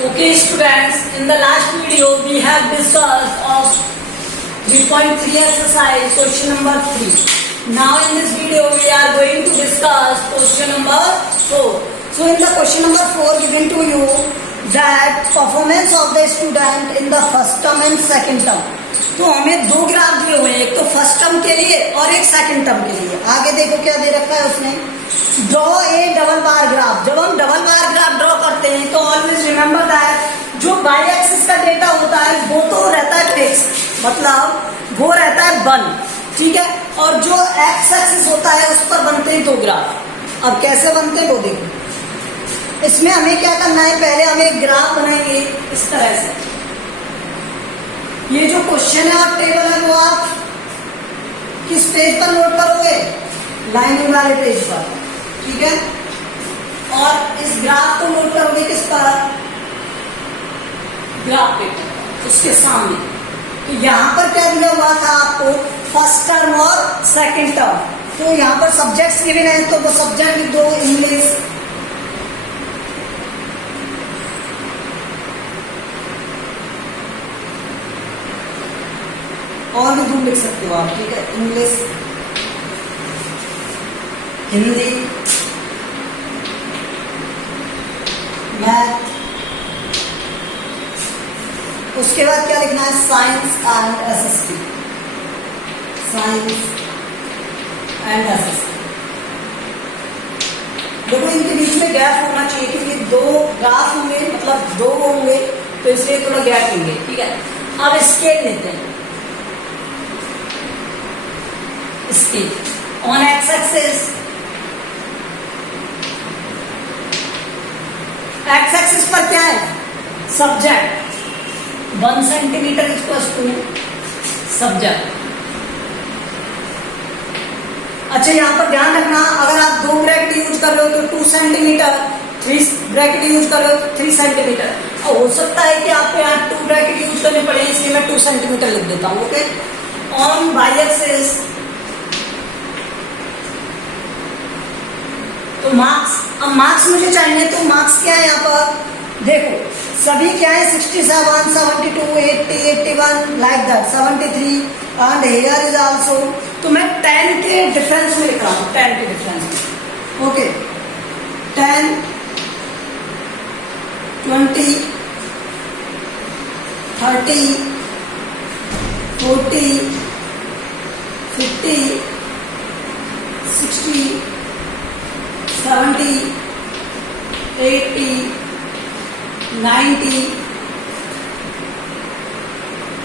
Okay students, in the last video we have discussed of 3.3 exercise question number 3. Now in this video we are going to discuss question number 4. So in the question number 4 given to you that performance of the student in the first term and second term. तो हमें दो graph दिए हुए हैं, एक तो first term के लिए और एक सेकंड टर्म के लिए. आगे देखो क्या दे रखा है उसने, draw a double bar graph. जब हम डबल बार ग्राफ ड्रॉ करते हैं तो ऑलवेज रिमेंबर दैट जो बाई एक्सिस का डेटा होता है वो तो रहता है फिक्स, मतलब वो रहता है 1, ठीक है, और जो एक्स एक्सिस होता है उस पर बनते हैं दो ग्राफ. अब कैसे बनते हैं वो देखो. इसमें हमें क्या करना है, पहले हम एक ग्राफ बनाएंगे इस तरह से. ये जो क्वेश्चन है और टेबल है वो आप किस पेज पर नोट करोगे, लाइनिंग वाले पेज पर, ठीक है, और इस ग्राफ को नोट करोगे किस पर, ग्राफ पेपर उसके सामने. तो यहाँ पर क्या दिया हुआ था आपको, फर्स्ट टर्म और सेकंड टर्म. तो यहाँ पर सब्जेक्ट्स गिवन है तो वो सब्जेक्ट लिख दो इंग्लिश, और भी दूर लिख सकते हो आप, ठीक है, इंग्लिश, हिंदी, मैथ. उसके बाद क्या लिखना है, science and SST, science and SST. देखो इनके बीच में गैप होना चाहिए क्योंकि दो ग्राफ होंगे, मतलब दो होंगे तो इसलिए थोड़ा गैप होंगे, ठीक है. अब स्केल लेते हैं. Scale on X axis, X axis पर क्या है, subject 1 centimetre equals to subject. अच्छा यहाँ पर ध्यान रखना, अगर आप 2 ब्रैकेट यूज कर रहे हो तो 2 सेंटीमीटर, 3 ब्रैकेट यूज कर रहे हो 3 सेंटीमीटर. हो सकता है कि आपको यहाँ 2 ब्रैकेट यूज करने पड़े, इसलिए मैं 2 सेंटीमीटर लिख देता हूँ. ओके, ऑन बाई एक्सिस तो मार्क्स. अब मार्क्स मुझे चाहिए तो मार्क्स क्या है यहाँ पर, देखो सभी क्या है, 67, 72, 80, 81 like that, 73 and here is also. तो मैं 10 के डिफरेंस में लिख रहा हूँ, 10 के डिफरेंस में. Okay, 10, 20, 30, 40, 50, 60, 70, 80, 90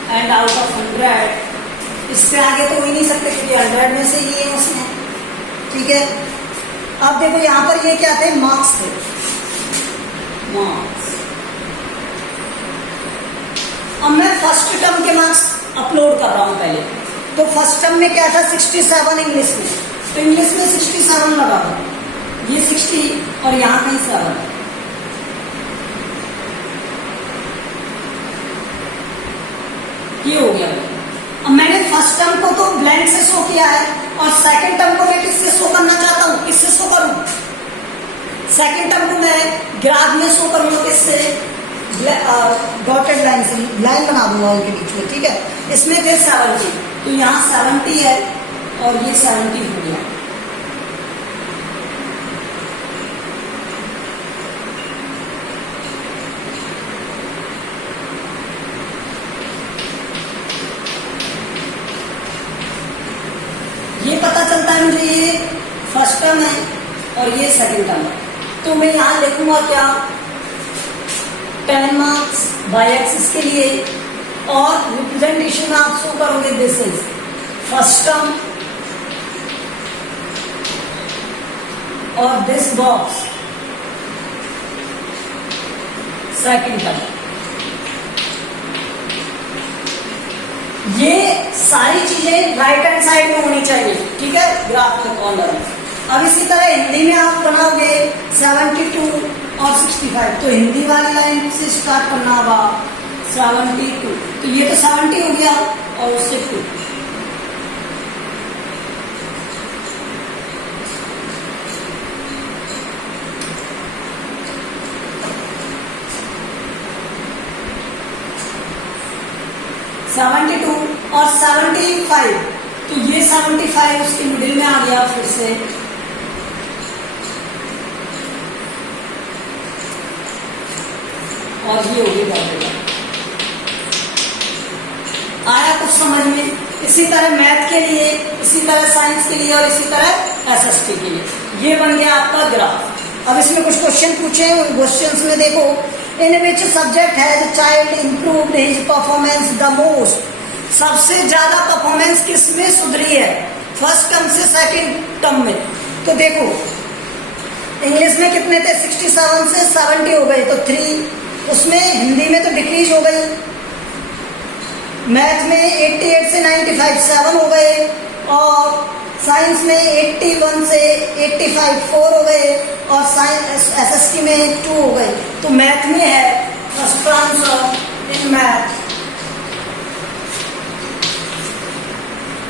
and out of 100. इससे आगे तो हो ही नहीं सकते क्योंकि 100 में से ये उसमें, ठीक है. अब देखो यहाँ पर ये क्या थे, मार्क्स थे, मार्क्स. अब मैं फर्स्ट टर्म के मार्क्स अपलोड कर रहा हूँ पहले. तो फर्स्ट टर्म में क्या था, 67 इंग्लिश में, तो इंग्लिश में 67 लगा दो, ये 60 और यहाँ कहीं 7. ये हो गया. अब मैंने फर्स्ट टर्म को तो ब्लैंक से शो किया है और सेकंड टर्म को मैं किससे शो करना चाहता हूँ, किससे शो करूँ, सेकंड टर्म को मैं ग्राफ में शो करूँगा किससे, डॉटेड लाइन से लाइन बना दूंगा उनके बीच में, ठीक है. इसमें फिर 70, तो यहाँ 70 है और ये 70 हो गया. ये पता चलता है मुझे ये फर्स्ट टर्म है और ये सेकंड टर्म है. तो मैं यहाँ लिखूंगा क्या, 10 मार्क्स बाई एक्सिस के लिए, और रिप्रेजेंटेशन आप शो करोगे, दिस इज फर्स्ट टर्म और दिस बॉक्स सेकंड टर्म. ये सारी चीजें राइट हैंड साइड में होनी चाहिए, ठीक है, ग्राफ के कॉर्नर में. अब इसी तरह हिंदी में आप बनाओगे 72 और 65, तो हिंदी वाली लाइन से स्टार्ट करना होगा 72. तो ये तो 70 हो गया और उससे 2. 72 और 75, तो ये 75 उसके मिडिल में आ गया फिर से। और ये हो गई बॉर्डर। आया कुछ समझ में? इसी तरह मैथ के लिए, इसी तरह साइंस के लिए और इसी तरह एसएसटी के लिए। ये बन गया आपका ग्राफ। अब इसमें कुछ क्वेश्चन पूछे हैं, उन क्वेश्चंस में देखो, in which subject has child improved his performance the most. सबसे ज्यादा परफॉर्मेंस किस में सुधरी है, फर्स्ट टर्म से सेकंड टर्म में? तो देखो इंग्लिश में कितने थे, 67 से 70 हो गए, तो 3 उसमें। हिंदी में तो डिक्रीज हो गई। मैथ में 88 से 95 7 हो गए, और साइंस में 81 से 85 4 हो गए, और साइंस एसएसटी में 2 हो गए। तो मैथ में है फर्स्ट आंसर इन मैथ।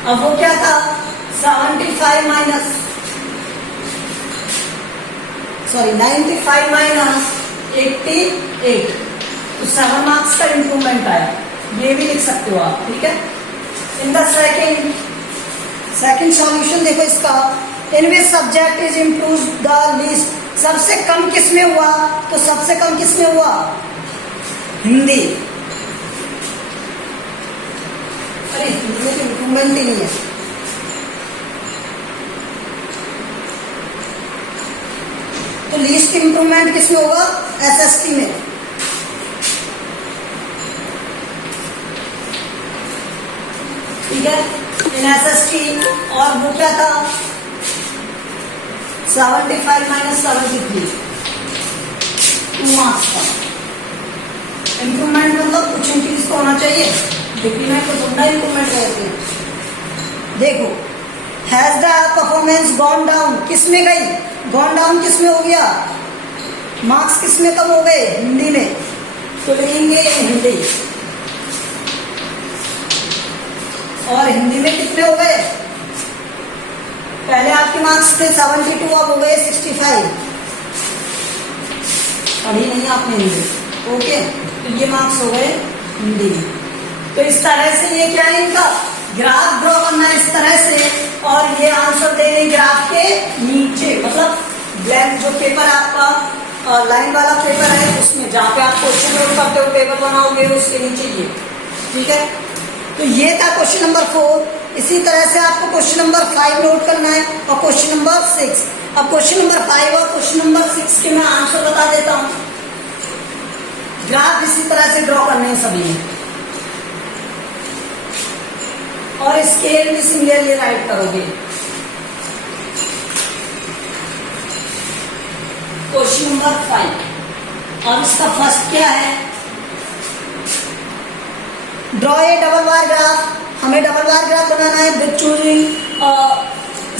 अब वो क्या था, 95 माइनस 88, तो 7 मार्क्स का इंप्रूवमेंट आया। ये भी लिख सकते हो आप, ठीक है। इन द सेकंड सॉल्यूशन देखो इसका, in which subject is improve the least. सबसे कम किस में हुआ, तो सबसे कम किस में हुआ, हिंदी। अरे हिंदी में तो इम्प्रूवमेंट ही नहीं है। तो लीस्ट इम्प्रूवमेंट किसमें होगा, एसएसटी में। ठीक है, इन एसएसटी। और वो क्या था, 75 माइनस 73, 2 मार्क्स का इम्प्रूवमेंट। मतलब कुछ इंक्रीज तो होना चाहिए, डिक्रीमेंट तो थोड़ा इम्प्रूवमेंट रहते हैं। देखो, has the performance gone down, किस में गई, गॉन डाउन किस में हो गया, मार्क्स किस में कम हो गए, हिंदी में। तो लेंगे हिंदी, और हिंदी में कितने हो गए, पहले आपके मार्क्स थे 72, अब हो गए 65। पढ़ी नहीं आपने हिंदी, ओके। तो ये मार्क्स हो गए हिंदी में। तो इस तरह से ये क्या है, इनका ग्राफ ड्रॉ करना है इस तरह से, और ये आंसर देने ग्राफ के नीचे, मतलब ब्लैंक जो पेपर आपका लाइन वाला पेपर है, उसमें जहाँ पे आप क्वेश्चन नोट करते हो, पेपर बनाओगे, उसके नीचे ये, ठीक है। तो ये था क्वेश्चन नंबर 4। इसी तरह से आपको क्वेश्चन नंबर 5 नोट करना है, और क्वेश्चन नंबर 6। अब क्वेश्चन नंबर 5 और क्वेश्चन नंबर 6 के मैं आंसर बता देता हूँ। ग्राफ इसी तरह से ड्रॉ करने हैं सभी में, और स्केल भी सिमिलरली राइट करोगे। क्वेश्चन नंबर 5, और इसका फर्स्ट क्या है, draw a double bar graph. हमें डबल बार ग्राफ बनाना है with choosing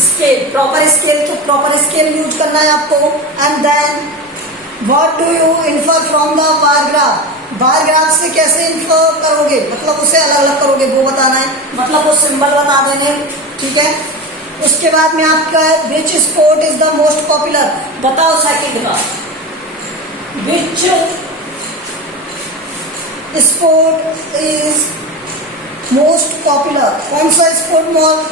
scale, proper scale. तो प्रॉपर स्केल यूज करना है आपको। And then what do you infer from the bar graph. Bar graph से कैसे इन्फर करोगे, मतलब उसे अलग अलग करोगे, वो बताना है, मतलब वो सिंबल बता देने, ठीक है। उसके बाद में आपका which sport is the most popular, बताओ सेकंड का, which sport is most popular. कौन सा स्पोर्ट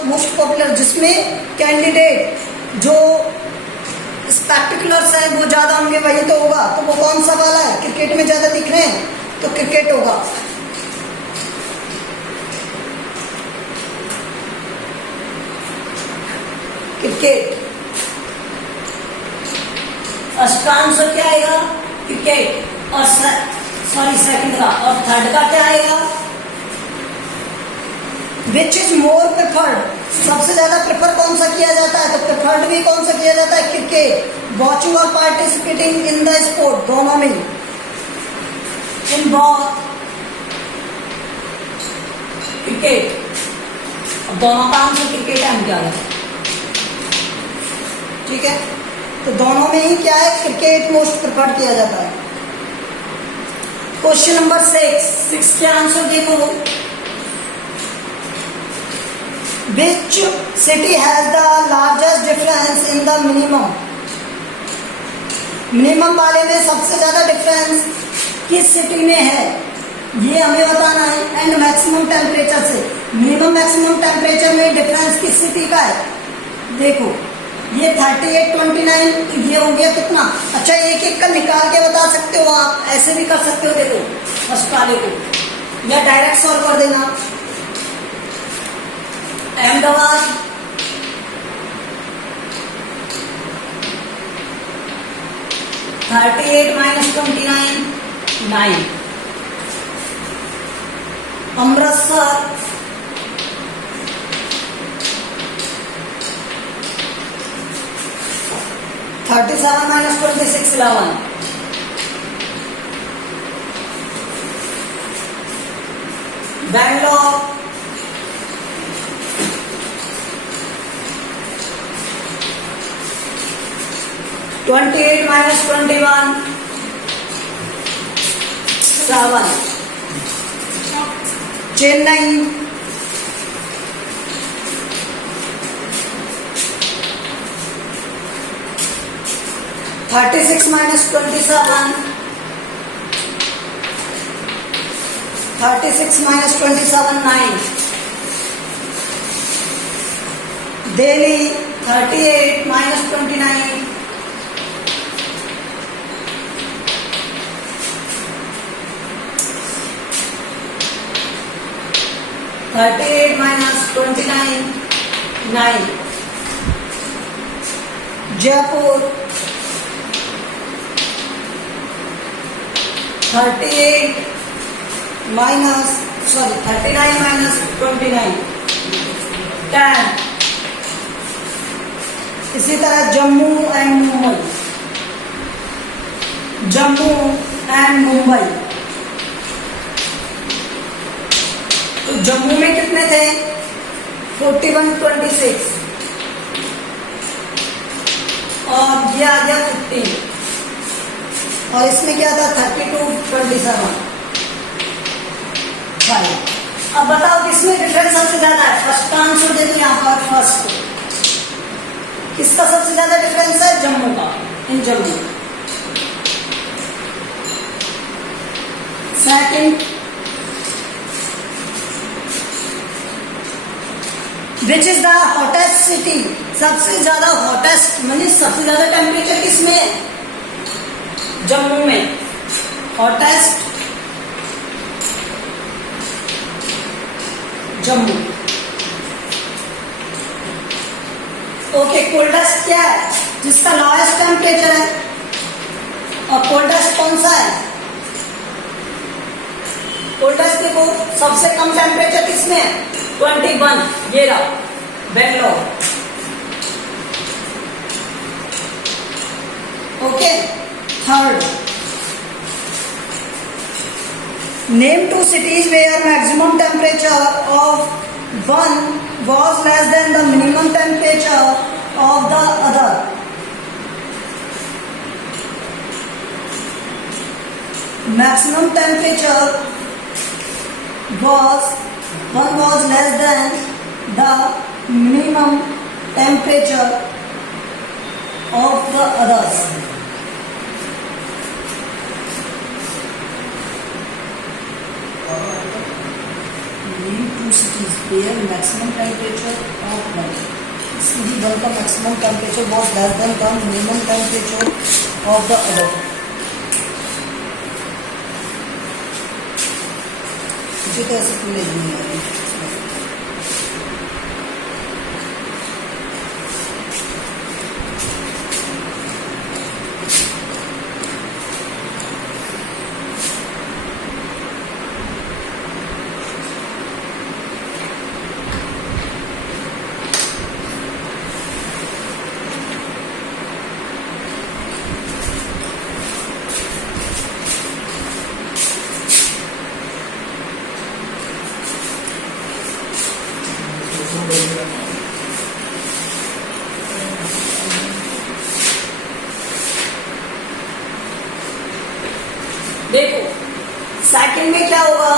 मोस्ट पॉपुलर, जिसमें कैंडिडेट जो स्पेक्टिकुलर्स हैं वो ज्यादा होंगे, वही तो होगा। तो वो कौन सा वाला है, क्रिकेट में ज्यादा दिख रहे हैं, तो क्रिकेट होगा। क्रिकेट फर्स्ट का आंसर क्या आएगा, क्रिकेट। और सेकंड का, और थर्ड का क्या आएगा, विच इज मोर प्रेफर्ड। सबसे ज्यादा प्रेफर कौन सा किया जाता है, तो प्रेफर्ड भी कौन सा किया जाता है, क्रिकेट। वॉचिंग और पार्टिसिपेटिंग इन द स्पोर्ट, दोनों में, इन बोथ क्रिकेट। अब दोनों का आंसर क्रिकेट है, हम क्या है, ठीक है। तो दोनों में ही क्या है, क्रिकेट मोस्ट प्रेफर्ड किया जाता है। क्वेश्चन नंबर 6 के आंसर देखो, Which city has the largest difference in the minimum? Minimum वाले में सबसे ज्यादा डिफरेंस किस सिटी में है, ये हमें बताना है। एंड मैक्सिमम टेम्परेचर से मिनिमम मैक्सिमम टेम्परेचर में डिफरेंस किस स्थिति का है? देखो ये 3829, तो ये हो गया कितना? अच्छा एक एक का निकाल के बता सकते हो आप, ऐसे भी कर सकते हो। देखो फर्स्ट वाले को या डायरेक्ट सॉल्व कर देना। Ahmedabad 38 minus 29 9। Amritsar 37 minus 26 11। Bangalore 28 minus 21 7। Chennai 36 minus 27 36 minus 27 9। Delhi 38 minus 29 38 minus 29 9। Jaipur 39 minus 29 10। इसी तरह जम्मू एंड मुंबई। तो जम्मू में कितने थे? 41 26 और ये आ गया 15 और इसमें क्या था? 32 27 5। अब बताओ किसमें डिफरेंस सबसे ज्यादा है? फर्स्ट का आंसर दे दो यहाँ पर। फर्स्ट किसका सबसे ज्यादा डिफरेंस है? जम्मू का। In Jammu. Second which is the hottest city? सबसे ज्यादा हॉटेस्ट मानी सबसे ज्यादा टेम्परेचर किसमें है? जम्मू में। हॉटेस्ट जम्मू। ओके कोल्डेस्ट क्या है? जिसका लोएस्ट टेम्परेचर है। और कोल्डेस्ट कौन सा है? कोल्डेस्ट देखो सबसे कम टेम्परेचर किसमें है? 21। ये रहा Bangalore. Okay third name 2 cities where maximum temperature of one was less than the minimum temperature of the other. Maximum temperature was less than the minimum temperature of the others. Name 2 cities where maximum temperature of one. City 1 का maximum temperature was less than the minimum temperature of the other. मुझे तो ऐसे पूरे नहीं आ रही। देखो second में क्या होगा?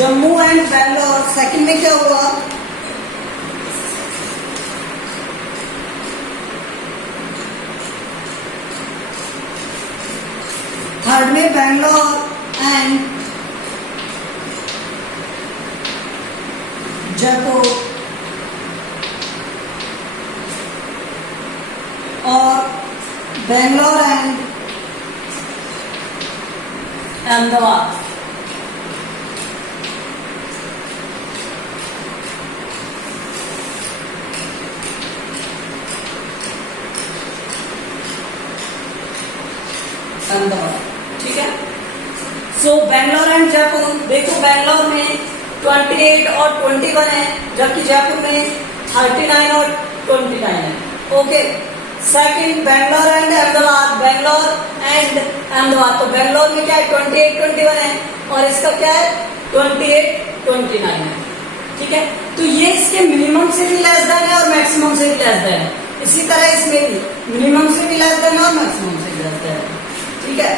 जम्मू एंड बैंगलोर। सेकंड में क्या हुआ, थर्ड में बैंगलोर एंड जयपुर, और बैंगलोर एंड अहमदाबाद। ठीक है। सो बैंगलोर एंड जयपुर, देखो बैंगलोर में 28 और 21 है, जबकि जयपुर में 39 और 29 है। Okay. Second Bangalore and Ahmedabad, Bangalore and Ahmedabad, तो बैंगलोर में क्या है 28 21 है, और इसका क्या है 28 29 है। ठीक है। तो ये इसके मिनिमम से भी लेस देन है और मैक्सिमम से भी लेस देन है। इसी तरह इसमें भी मिनिमम से भी लेस देन है और मैक्सिमम से भी लेस देन है। ठीक है।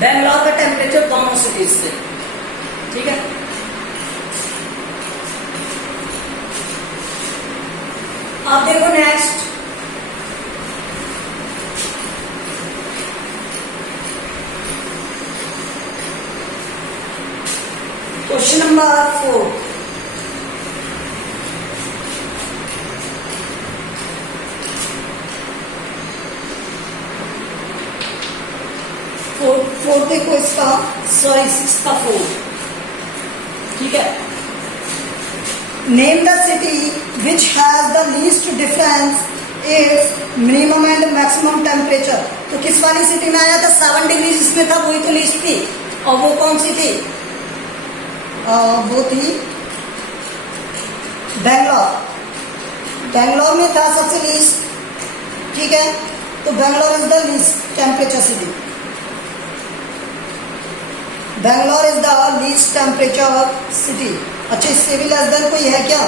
बैंगलोर का टेम्परेचर दोनों सिटीज से। ठीक है। अब देखो नेक्स्ट, क्वेश्चन नंबर 4। फोर देखो इसका, सॉरी 6 का 4। ठीक है। Name the city which has the least difference if minimum and maximum temperature. तो किस वाली सिटी में आया था, 7 डिग्री जिसमें था वही तो लीस्ट थी, और वो कौन सी थी, वो थी बैंगलोर। बैंगलोर में था सबसे लीस्ट। ठीक है। तो Bangalore is the least temperature city. Bangalore is the least temperature city. अच्छा, इससे भी लेस देन कोई है क्या,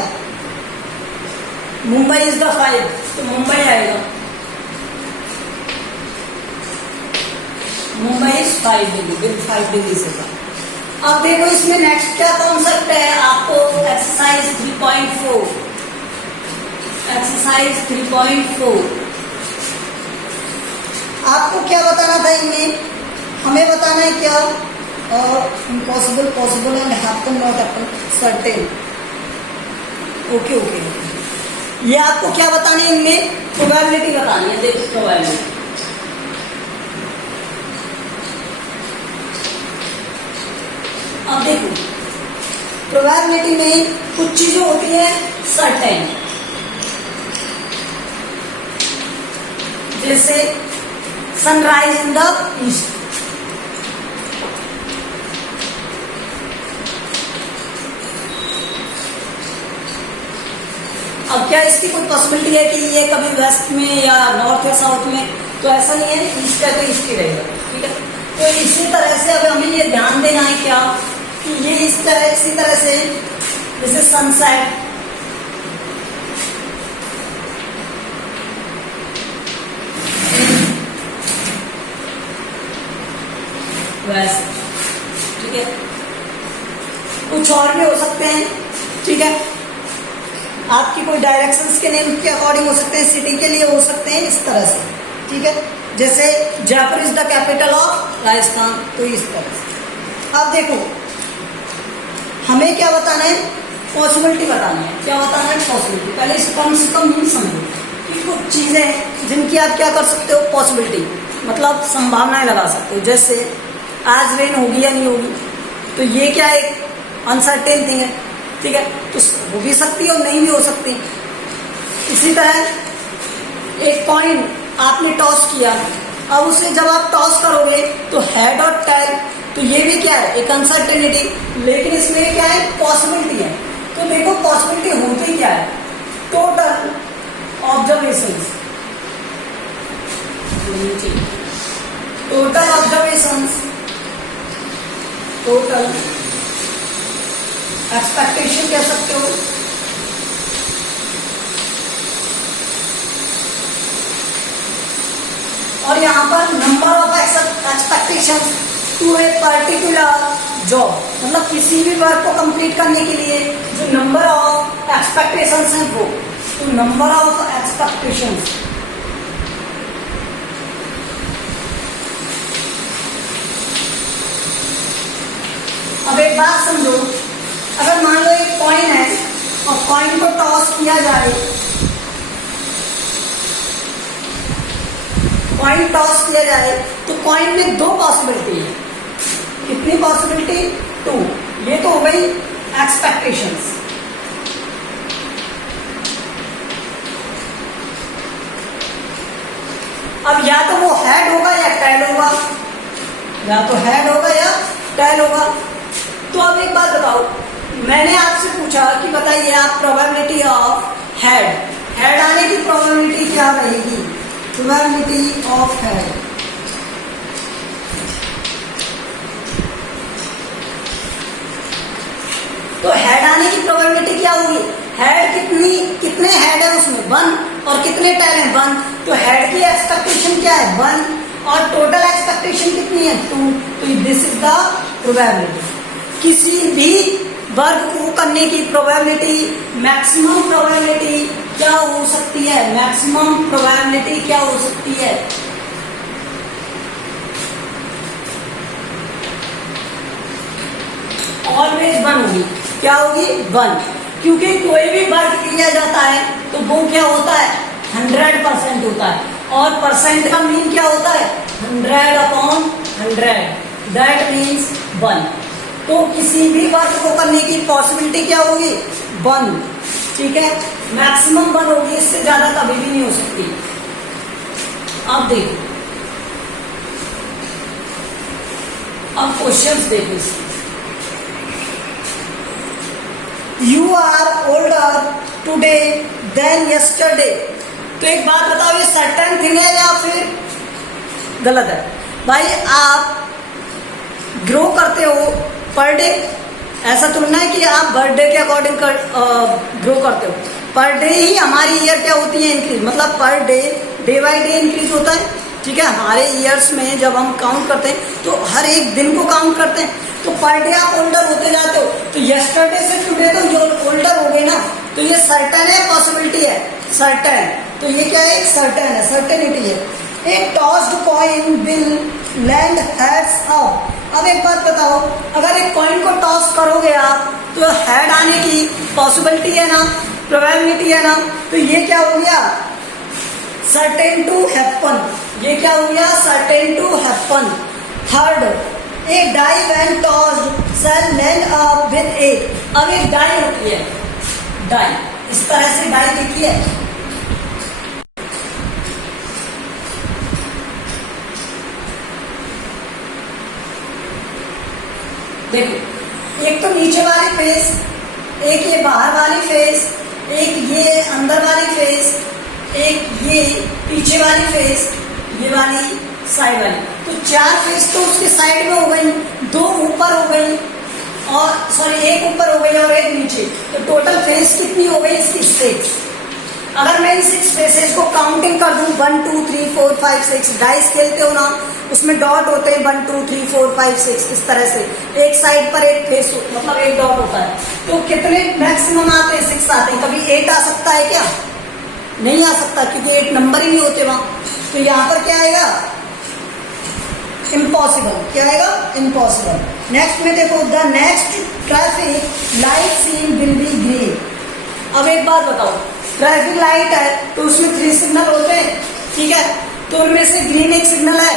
मुंबई इज द 5, तो मुंबई आएगा, Mumbai is 5 degree, with 5 degree से कम। अब देखो इसमें नेक्स्ट क्या कॉन्सेप्ट है, आपको एक्सरसाइज 3.4, एक्सरसाइज 3.4 आपको क्या बताना था इनमें, हमें बताना है क्या, impossible, possible and happen, not happen, certain. Okay okay. ये आपको क्या बतानी है, इनमें प्रोबेबिलिटी बतानी है। देखो प्रोबेबिलिटी, अब देखो प्रोबेबिलिटी में कुछ चीजें होती हैं सर्टेन, जैसे सनराइज इन द ईस्ट। अब क्या इसकी कोई पॉसिबिलिटी है कि ये कभी वेस्ट में या नॉर्थ या साउथ में, तो ऐसा नहीं है, ईस्ट है तो ईस्ट ही रहेगा। ठीक है। तो इसी तरह से अब हमें ये ध्यान देना है क्या कि ये ईस्ट है, इसी तरह से जैसे सनसेट, वेस्ट। ठीक है। कुछ और भी हो सकते हैं। ठीक है। आपकी कोई डायरेक्शंस के नेम के अकॉर्डिंग हो सकते हैं, सिटी के लिए हो सकते हैं, इस तरह से। ठीक है। जैसे Jaipur is the capital of Rajasthan, तो इस तरह से। अब देखो हमें क्या बताना है, पॉसिबिलिटी बताना है। क्या बताना है, पॉसिबिलिटी। पहले इसको कम से कम ही समझो कि कुछ चीजें जिनकी आप क्या कर सकते हो, पॉसिबिलिटी मतलब संभावनाएं लगा सकते हो। जैसे आज रेन होगी या नहीं होगी, तो ये क्या एक अनसर्टेन थिंग है। ठीक है। तो हो भी सकती है और नहीं भी हो सकती। इसी तरह एक कॉइन आपने टॉस किया, अब उसे जब आप टॉस करोगे तो हेड और टेल, तो ये भी क्या है, एक अनसर्टेनिटी, लेकिन इसमें क्या है, पॉसिबिलिटी है। तो देखो पॉसिबिलिटी होती क्या है, total observations, total observations, total expectation कह सकते हो, और यहाँ पर number of expectation to a particular job, मतलब किसी भी वर्क को कंप्लीट करने के लिए जो नंबर ऑफ एक्सपेक्टेशंस हैं वो, तो नंबर ऑफ एक्सपेक्टेशंस, अब एक बात समझो, अगर मान लो एक कॉइन है और कॉइन को टॉस किया जाए, कॉइन टॉस किया जाए तो कॉइन में दो पॉसिबिलिटी है, कितनी पॉसिबिलिटी? 2। ये तो हो गई एक्सपेक्टेशंस। अब या तो वो हेड होगा या टेल होगा, या तो हेड होगा या टेल होगा। तो अब एक बात बताओ, मैंने आपसे पूछा कि बताइए आप प्रोबेबिलिटी ऑफ हेड, हेड आने की प्रोबेबिलिटी क्या रहेगी? प्रोबेबिलिटी ऑफ हेड, तो हेड आने की प्रोबेबिलिटी क्या होगी? हेड कितने हेड है उसमें? 1। और कितने टेल है? 1। तो हेड की एक्सपेक्टेशन क्या है? 1। और टोटल एक्सपेक्टेशन कितनी है? 2। तो दिस इज द प्रोबेबिलिटी। किसी भी वर्क को करने की प्रोबेबिलिटी, मैक्सिमम प्रोबेबिलिटी क्या हो सकती है? मैक्सिमम प्रोबेबिलिटी क्या हो सकती है? ऑलवेज 1 होगी। क्या होगी? 1। क्योंकि कोई भी वर्क किया जाता है तो वो क्या होता है? 100% होता है। और परसेंट का मीन क्या होता है? 100/100, दैट मीन्स 1। तो किसी भी वर्क को करने की पॉसिबिलिटी क्या होगी? 1। ठीक है, मैक्सिमम 1 होगी, इससे ज्यादा कभी भी नहीं हो सकती। अब देखो, अब क्वेश्चंस देखो इसके। You are older today than yesterday. तो एक बात बताओ, ये सर्टेन थिंग है या फिर गलत है? भाई आप ग्रो करते हो पर डे, ऐसा तो नहीं है कि आप बर्थडे के अकॉर्डिंग ग्रो करते हो। पर डे ही हमारी ईयर क्या होती है? इंक्रीज, मतलब per day, day by day increase होता है। ठीक है, हमारे ईयर्स में जब हम काउंट करते हैं तो हर एक दिन को काउंट करते हैं, तो पर डे आप ओल्डर होते जाते हो। तो यस्टरडे से टुडे तो जो ओल्डर हो गए ना, तो ये सर्टेन है, पॉसिबिलिटी है सर्टेन। तो ये क्या है? सर्टेन है, सर्टेनिटी है। A tossed coin will land heads up. अब एक बात बताओ, अगर एक कॉइन को टॉस करोगे आप तो हेड आने की पॉसिबिलिटी है ना, प्रोबेबिलिटी है ना, तो ये क्या हो गया? Certain to happen. ये क्या हो गया? Certain to happen. Third, a die when tossed shall land up with a. अब एक डाई होती है, डाई इस तरह से डाई देखी है, देखो, एक तो नीचे वाली फेस, एक ये बाहर वाली फेस, एक ये अंदर वाली फेस, एक ये पीछे वाली फेस, ये वाली साइड वाली। तो 4 फेस तो उसके साइड में हो गई, 2 ऊपर हो गई, और सॉरी एक ऊपर हो गई और एक नीचे। तो टोटल फेस कितनी हो गई इसकी? 6। अगर मैं इन 6 फेसेस को काउंटिंग कर दूं, 1 2 3 4 5 6, डाइस खेलते हो ना, उसमें डॉट होते हैं 1 2 3 4 5 6, इस तरह से एक साइड पर एक फेस मतलब एक डॉट होता है। तो कितने मैक्सिमम आते हैं? 6 आते हैं। कभी 8 आ सकता है क्या? नहीं आ सकता, क्योंकि 8 नंबर ही नहीं होते वहां। तो यहाँ पर क्या आएगा? इम्पॉसिबल। क्या आएगा? इम्पॉसिबल। नेक्स्ट में देखो, the next traffic light seen will be green. अब एक बात बताओ, ट्रैफिक लाइट है तो उसमें 3 सिग्नल होते हैं, ठीक है, तो उनमें से ग्रीन एक सिग्नल है,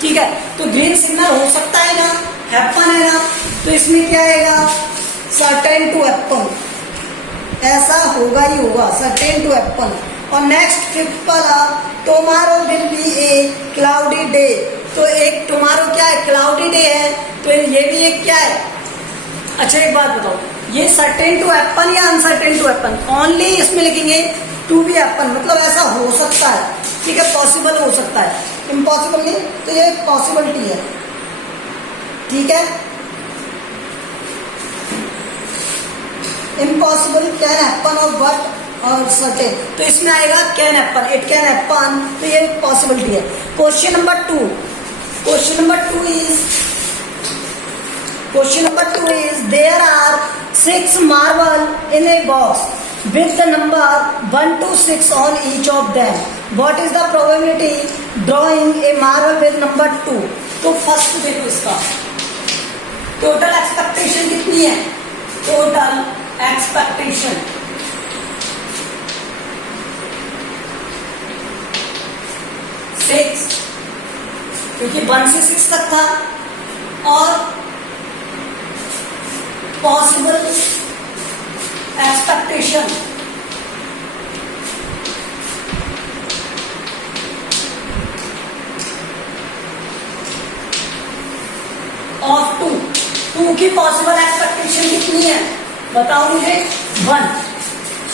ठीक है, तो ग्रीन सिग्नल हो सकता है ना, हैपन है ना, तो इसमें क्या आएगा? सर्टेन टू हैपन, ऐसा होगा ही होगा, सर्टेन टू हैपन। और नेक्स्ट 5th वाला, tomorrow will be A cloudy day. तो एक टुमारो क्या है? क्लाउडी डे है, तो ये भी एक क्या है? अच्छा एक बात बताओ, ये सर्टेन टू हैपन या अनसर्टेन टू हैपन? ओनली इसमें लिखेंगे टू बी हैपन, मतलब ऐसा हो सकता है, ठीक है, पॉसिबल हो सकता है, इम्पॉसिबल नहीं। तो ये पॉसिबिलिटी है, ठीक है। इम्पॉसिबल कैन हैपन और व्हाट और सर्टेन, तो इसमें आएगा can happen, it can happen, तो ये पॉसिबिलिटी है। Question number 2 is Question number 2 is there are 6 marble in a box with the number 1 to 6 on each of them. What is the probability drawing a marble with number 2? तो first देखो इसका total expectation कितनी है. Total expectation 6 क्योंकि 1 से 6 तक था और पॉसिबल एक्सपेक्टेशन ऑफ 2 की पॉसिबल एक्सपेक्टेशन कितनी है बताओ मुझे. 1.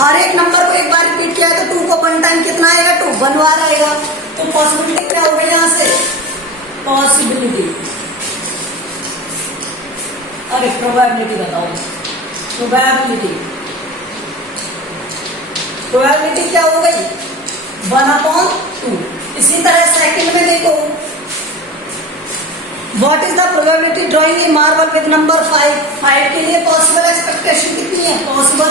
हर एक नंबर को एक बार रिपीट किया है तो 2 को 1 टाइम कितना आएगा. 2 1 बार आएगा. तो पॉसिबिलिटी क्या होगी यहां से. पॉसिबिलिटी अरे प्रोबेबिलिटी बताओ. प्रोबेबिलिटी क्या हो गई 1/2. इसी तरह सेकंड में देखो what is the probability drawing a marble with number 5. 5 के लिए पॉसिबल एक्सपेक्टेशन कितनी है. पॉसिबल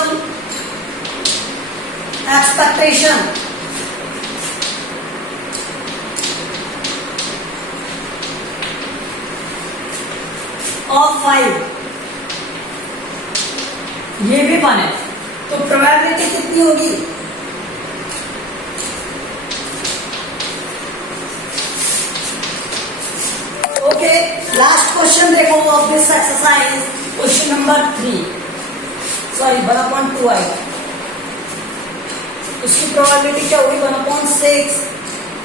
एक्सपेक्टेशन ऑफ 5 ये भी 1 है. तो प्रोबेबिलिटी कितनी होगी. ओके लास्ट क्वेश्चन देखो of this exercise. Question number 3 sorry 1/2 आएगा. इसकी प्रोबेबिलिटी क्या होगी 1/6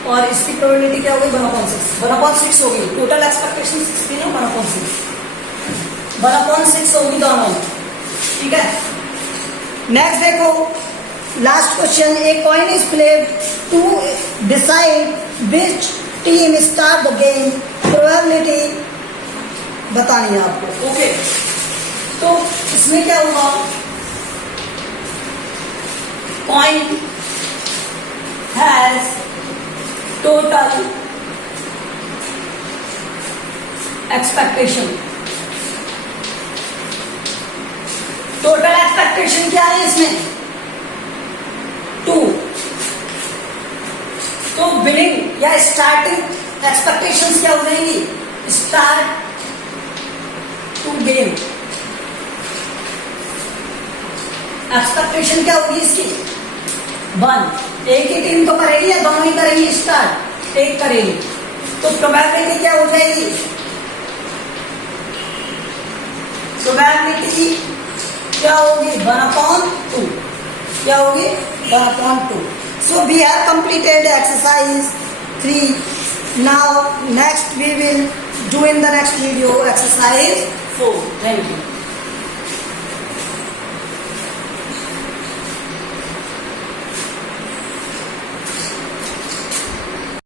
और इसकी प्रोबेबिलिटी क्या होगी 1/6. 1/6 होगी. टोटल एक्सपेक्टेशन 6 थी ना 1/6 1/6 होगी दोनों. ठीक है. नेक्स्ट देखो last question. A coin is played to decide which team start the game. Probability बतानी है आपको. ओके तो इसमें क्या होगा. Coin has total expectation. Total expectation क्या है इसमें 2. तो बिगिनिंग या स्टार्टिंग एक्सपेक्टेशंस क्या हो जाएंगी. स्टार्ट टू गेम एक्सपेक्टेशन क्या होगी इसकी 1. एक ही टीम तो करेगी या दोनों ही करेंगी. स्टार्ट एक करेगी तो प्रोबेबिलिटी क्या हो जाएगी. प्रोबेबिलिटी क्या होगी 1/2. क्या होगी 1/2. So we have completed exercise 3. Now next we will do in the next video exercise 4. Thank you.